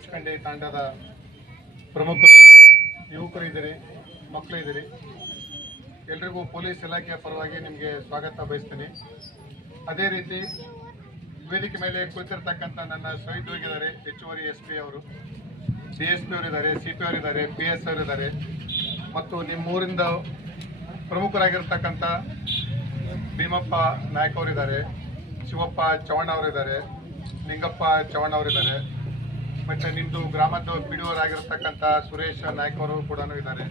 ಹೊಸಕಂಡಿ ತಾಂಡದ ಪ್ರಮುಖರು, ಯುವಕರು ಇದ್ದೀರಿ ಮಕ್ಕಳು ಇದ್ದೀರಿ, ಎಲ್ರಿಗೂ ಪೊಲೀಸ್ ಇಲಾಖೆಯ ಪರವಾಗಿ ನಿಮಗೆ ಸ್ವಾಗತ ಬಯಸ್ತೀನಿ. ಅದೇ ರೀತಿ ವೇದಿಕೆ ಮೇಲೆ ಕುಳಿತಿರ್ತಕ್ಕಂಥ ನನ್ನ ಸಹೋದ್ಯೋಗಿದ್ದಾರೆ ಹೆಚ್ಚುವರಿ ಎಸ್ ಪಿ ಅವರು. ಸಿ ಎಸ್ ಪಿ ಅವರಿದ್ದಾರೆ, ಸಿ ಪಿ ಅವರಿದ್ದಾರೆ, ಪಿ ಎಸ್ ಅವರಿದ್ದಾರೆ. ಮತ್ತು ನಿಮ್ಮೂರಿಂದ ಪ್ರಮುಖರಾಗಿರ್ತಕ್ಕಂಥ ಭೀಮಪ್ಪ ನಾಯಕ್ ಅವರಿದ್ದಾರೆ, ಶಿವಪ್ಪ ಚವ್ಹಾಣ್ ಅವರಿದ್ದಾರೆ, ನಿಂಗಪ್ಪ ಚವಣ್ಣ ಅವರಿದ್ದಾರೆ. ಮತ್ತು ನಿಮ್ಮದು ಗ್ರಾಮದ ಪಿ ಡಿ ಆಗಿರ್ತಕ್ಕಂಥ ಸುರೇಶ್ ನಾಯ್ಕ ಅವರು ಕೂಡ ಇದ್ದಾರೆ.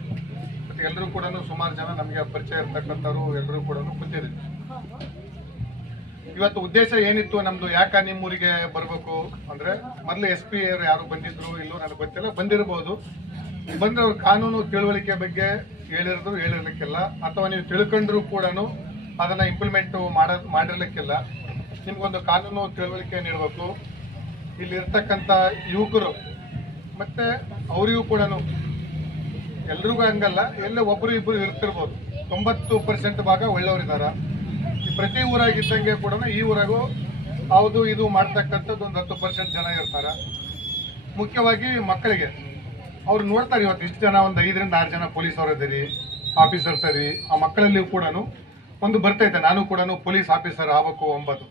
ಮತ್ತು ಎಲ್ಲರೂ ಕೂಡ ಸುಮಾರು ಜನ ನಮಗೆ ಪರಿಚಯ ಇರ್ತಕ್ಕಂಥವ್ರು ಎಲ್ಲರೂ ಕೂಡ ಕೂತಿದ್ದೀವಿ ಇವತ್ತು ಉದ್ದೇಶ ಏನಿತ್ತು, ನಮ್ದು ಯಾಕ ನಿಮ್ಮೂರಿಗೆ ಬರಬೇಕು ಅಂದ್ರೆ, ಮೊದಲು ಎಸ್ ಪಿ ಅವರು ಯಾರು ಬಂದಿದ್ರು, ಇಲ್ಲೋ ನನಗೆ ಗೊತ್ತಿಲ್ಲ ಬಂದಿರಬಹುದು ಬಂದವ್ರ ಕಾನೂನು ತಿಳುವಳಿಕೆ ಬಗ್ಗೆ ಹೇಳಿರೋದು ಹೇಳಿರ್ಲಿಕ್ಕಿಲ್ಲ. ಅಥವಾ ನೀವು ತಿಳ್ಕೊಂಡ್ರು ಕೂಡ ಅದನ್ನ ಇಂಪ್ಲಿಮೆಂಟ್ ಮಾಡ ಮಾಡಿರ್ಲಿಕ್ಕಿಲ್ಲ. ನಿಮ್ಗೊಂದು ಕಾನೂನು ತಿಳುವಳಿಕೆ ನೀಡಬೇಕು. ಇಲ್ಲಿ ಇರ್ತಕ್ಕಂಥ ಯುವಕರು, ಮತ್ತೆ ಅವರಿಗೂ ಕೂಡ ಎಲ್ರಿಗೂ ಹಂಗಲ್ಲ, ಎಲ್ಲ ಒಬ್ಬರು ಇಬ್ಬರು ಇರ್ತಿರ್ಬೋದು. ತೊಂಬತ್ತು ಪರ್ಸೆಂಟ್ ಭಾಗ ಒಳ್ಳೆಯವರಿದ್ದಾರೆ ಪ್ರತಿ ಊರಾಗಿದ್ದಂಗೆ ಕೂಡ ಈ ಊರಾಗೂ ಹೌದು ಇದು ಮಾಡ್ತಕ್ಕಂಥದ್ದು ಒಂದು ಹತ್ತು ಪರ್ಸೆಂಟ್ ಜನ ಇರ್ತಾರೆ. ಮುಖ್ಯವಾಗಿ ಮಕ್ಕಳಿಗೆ. ಅವ್ರು ನೋಡ್ತಾರೆ ಇವತ್ತು ಇಷ್ಟು ಜನ, ಒಂದು ಐದರಿಂದ ಆರು ಜನ ಪೊಲೀಸ್ ಅವರು ಇದ್ದೀರಿ ಆಫೀಸರ್ ಸರಿ ಆ ಮಕ್ಕಳಲ್ಲಿಯೂ ಕೂಡ ಒಂದು ಬರ್ತೈತೆ ನಾನು ಕೂಡ ಪೊಲೀಸ್ ಆಫೀಸರ್ ಆಗಬೇಕು ಅಂಬದು.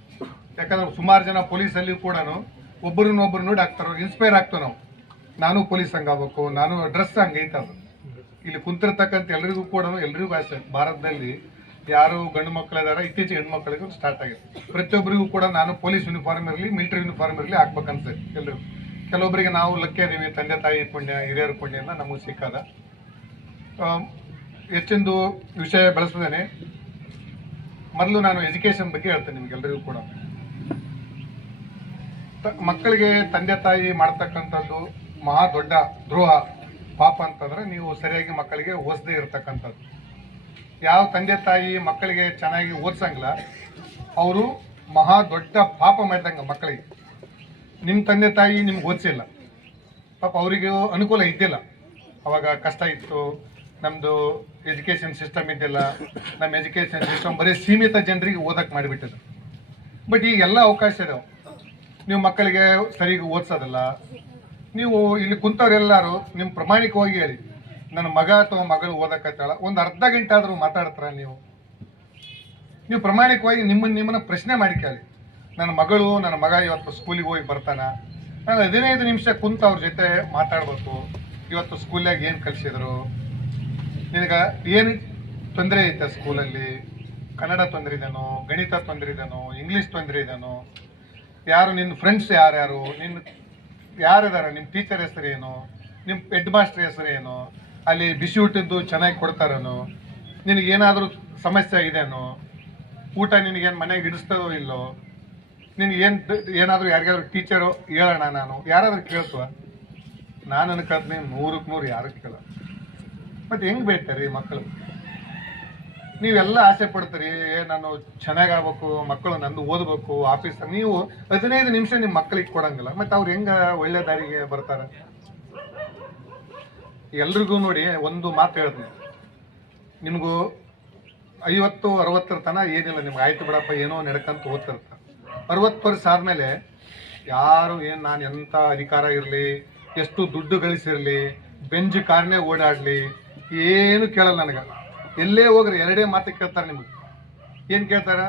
ಯಾಕಂದ್ರೆ ಸುಮಾರು ಜನ ಪೊಲೀಸಲ್ಲಿ ಕೂಡ ಒಬ್ಬರನ್ನ ಒಬ್ರು ನೋಡಿ ಆಗ್ತಾರ ಇನ್ಸ್ಪೈರ್ ಆಗ್ತಾವ ನಾವು. ನಾನು ಪೊಲೀಸ್ ಹಂಗ ಆಗ್ಬೇಕು, ನಾನು ಡ್ರೆಸ್ ಹಂಗೆ ಅದು. ಇಲ್ಲಿ ಕುಂತಿರ್ತಕ್ಕಂಥ ಎಲ್ರಿಗೂ ಕೂಡ ಎಲ್ರಿಗೂ ಆಸೆ. ಭಾರತದಲ್ಲಿ ಯಾರು ಗಂಡು ಮಕ್ಕಳಿದಾರ ಇತ್ತೀಚೆಗೆ ಹೆಣ್ಣು ಮಕ್ಕಳಿಗೂ ಸ್ಟಾರ್ಟ್ ಆಗಿದೆ. ಪ್ರತಿಯೊಬ್ಬರಿಗೂ ಕೂಡ ನಾನು ಪೊಲೀಸ್ ಯೂನಿಫಾರ್ಮ್ ಇರಲಿ ಮಿಲಿಟರಿ ಯೂನಿಫಾರ್ಮ್ ಇರಲಿ ಹಾಕ್ಬೇಕಂತ ಎಲ್ಲರೂ ಕೆಲವೊಬ್ಬರಿಗೆ ನಾವು ಲಕ್ಕಿ ಅದೀವಿ, ತಂದೆ ತಾಯಿ ಪುಣ್ಯ, ಹಿರಿಯರ ಪುಣ್ಯ ನಮಗೆ ಸಿಕ್ಕದ ಹೆಚ್ಚಿಂದು ವಿಷಯ ಬೆಳೆಸಿದ್ದೇನೆ ಮೊದಲು ನಾನು ಎಜುಕೇಶನ್ ಬಗ್ಗೆ ಹೇಳ್ತೇನೆ ನಿಮಗೆಲ್ಲರಿಗೂ ಕೂಡ. ಮಕ್ಕಳಿಗೆ ತಂದೆ ತಾಯಿ ಮಾಡ್ತಕ್ಕಂಥದ್ದು ಮಹಾ ದೊಡ್ಡ ದ್ರೋಹ, ಪಾಪ ಅಂತಂದ್ರೆ ನೀವು ಸರಿಯಾಗಿ ಮಕ್ಕಳಿಗೆ ಓದಿಸದೇ ಇರತಕ್ಕಂಥದ್ದು. ಯಾವ ತಂದೆ ತಾಯಿ ಮಕ್ಕಳಿಗೆ ಚೆನ್ನಾಗಿ ಓದ್ಸಂಗಿಲ್ಲ, ಅವರು ಮಹಾ ದೊಡ್ಡ ಪಾಪ ಮಾಡಿದಂಗ ಮಕ್ಕಳಿಗೆ. ನಿಮ್ಮ ತಂದೆ ತಾಯಿ ನಿಮ್ಗೆ ಓದಿಸಿಲ್ಲ ಪಾಪ ಅವರಿಗೆ ಅನುಕೂಲ ಇದ್ದಿಲ್ಲ. ಅವಾಗ ಕಷ್ಟ ಇತ್ತು ನಮ್ಮದು ಎಜುಕೇಷನ್ ಸಿಸ್ಟಮ್ ಇದ್ದಿಲ್ಲ ನಮ್ಮ ಎಜುಕೇಷನ್ ಸಿಸ್ಟಮ್ ಬರೀ ಸೀಮಿತ ಜನರಿಗೆ ಓದಕ್ಕೆ ಮಾಡಿಬಿಟ್ಟಿದ್ರು. ಬಟ್ ಈಗ ಎಲ್ಲ ಅವಕಾಶ ಇದಾವೆ. ನೀವು ಮಕ್ಕಳಿಗೆ ಸರಿಗೆ ಓದಿಸೋದಿಲ್ಲ, ನೀವು ಇಲ್ಲಿ ಕುಂತವ್ರೆಲ್ಲರೂ ನಿಮ್ಮ ಪ್ರಾಮಾಣಿಕವಾಗಿ ಹೇಳಿ. ನನ್ನ ಮಗ ಅಥವಾ ಮಗಳು ಓದಕತ್ತಾಳ ಒಂದು ಅರ್ಧ ಗಂಟೆ ಆದರೂ ಮಾತಾಡ್ತಾರ ನೀವು. ನೀವು ಪ್ರಾಮಾಣಿಕವಾಗಿ ನಿಮ್ಮನ್ನು ನಿಮ್ಮನ್ನು ಪ್ರಶ್ನೆ ಮಾಡಿ ಕೇಳಿ. ನನ್ನ ಮಗಳು, ನನ್ನ ಮಗ ಇವತ್ತು ಸ್ಕೂಲಿಗೆ ಹೋಗಿ ಬರ್ತಾನ. ನಾನು ಹದಿನೈದು ನಿಮಿಷ ಕುಂತ ಅವ್ರ ಜೊತೆ ಮಾತಾಡಬೇಕು. ಇವತ್ತು ಸ್ಕೂಲಾಗ ಏನು ಕಲಿಸಿದ್ರು? ನಿನಗೆ ಏನು ತೊಂದರೆ ಐತೆ ಸ್ಕೂಲಲ್ಲಿ ಕನ್ನಡ ತೊಂದರೆ ಇದೆನೋ ಗಣಿತ ತೊಂದರೆ ಇದೆನೋ ಇಂಗ್ಲೀಷ್ ತೊಂದರೆ ಇದೆನೋ ಯಾರು ನಿನ್ನ ಫ್ರೆಂಡ್ಸ್ ಯಾರ್ಯಾರು? ನಿನ್ನ ಯಾರಿದ್ದಾರೆ ನಿಮ್ಮ ಟೀಚರ್ ಹೆಸರು ಏನು? ನಿಮ್ಮ ಹೆಡ್ ಮಾಸ್ಟರ್ ಹೆಸರು ಏನು? ಅಲ್ಲಿ ಬಿಸಿ ಊಟದ್ದು ಚೆನ್ನಾಗಿ ನಿನಗೆ ನಿನಗೇನಾದರೂ ಸಮಸ್ಯೆ ಆಗಿದೆನೋ ಊಟ ನಿನಗೇನು ಮನೆಗೆ ಹಿಡಿಸ್ತದೋ ಇಲ್ಲೋ? ನಿನಗೇನು ಏನಾದರೂ ಯಾರಿಗಾದ್ರೂ ಟೀಚರು ಹೇಳೋಣ ನಾನು? ಯಾರಾದರೂ ಕೇಳ್ತವ ನಾನು ಅನ್ಕೊಳ್ತೀನಿ ನೂರಕ್ಕೆ ನೂರು ಯಾರು ಕೇಳ ಮತ್ತೆ ಹೆಂಗ್ ಬೇಯ್ತಾರೆ ಮಕ್ಕಳು ನೀವೆಲ್ಲ ಆಸೆ ಪಡ್ತೀರಿ ನಾನು ಚೆನ್ನಾಗಿ ಆಗ್ಬೇಕು ಮಕ್ಕಳು ನಂದು ಓದಬೇಕು ಆಫೀಸ್ ನೀವು ಹದಿನೈದು ನಿಮಿಷ ನಿಮ್ಮ ಮಕ್ಕಳಿಗೆ ಕೊಡಂಗಿಲ್ಲ, ಮತ್ತೆ ಅವ್ರು ಹೆಂಗ ಒಳ್ಳೆ ದಾರಿಗೆ ಬರ್ತಾರೆ? ಎಲ್ರಿಗೂ ನೋಡಿ, ಒಂದು ಮಾತು ಹೇಳ್ತೀನಿ. ನಿಮಗೂ ಐವತ್ತು, ಅರವತ್ತರ ತನ ಏನಿಲ್ಲ, ನಿಮ್ಗೆ ಆಯ್ತು ಬಿಡಪ್ಪ, ಏನೋ ನಡ್ಕಂತ ಓದ್ತಿರ್ತ ಅರವತ್ತು ವರ್ಷ ಆದಮೇಲೆ ಯಾರು, ಏನು, ನಾನು ಎಂಥ ಅಧಿಕಾರ ಇರಲಿ, ಎಷ್ಟು ದುಡ್ಡು ಗಳಿಸಿರಲಿ, ಬೆಂಜ್ ಕಾರ್ನೇ ಓಡಾಡಲಿ, ಏನು ಕೇಳಲ್ಲ ನನಗೆ. ಎಲ್ಲೇ ಹೋಗ್ರಿ ಎರಡೇ ಮಾತು ಕೇಳ್ತಾರೆ ನಿಮ್ಗೆ. ಏನು ಕೇಳ್ತಾರ?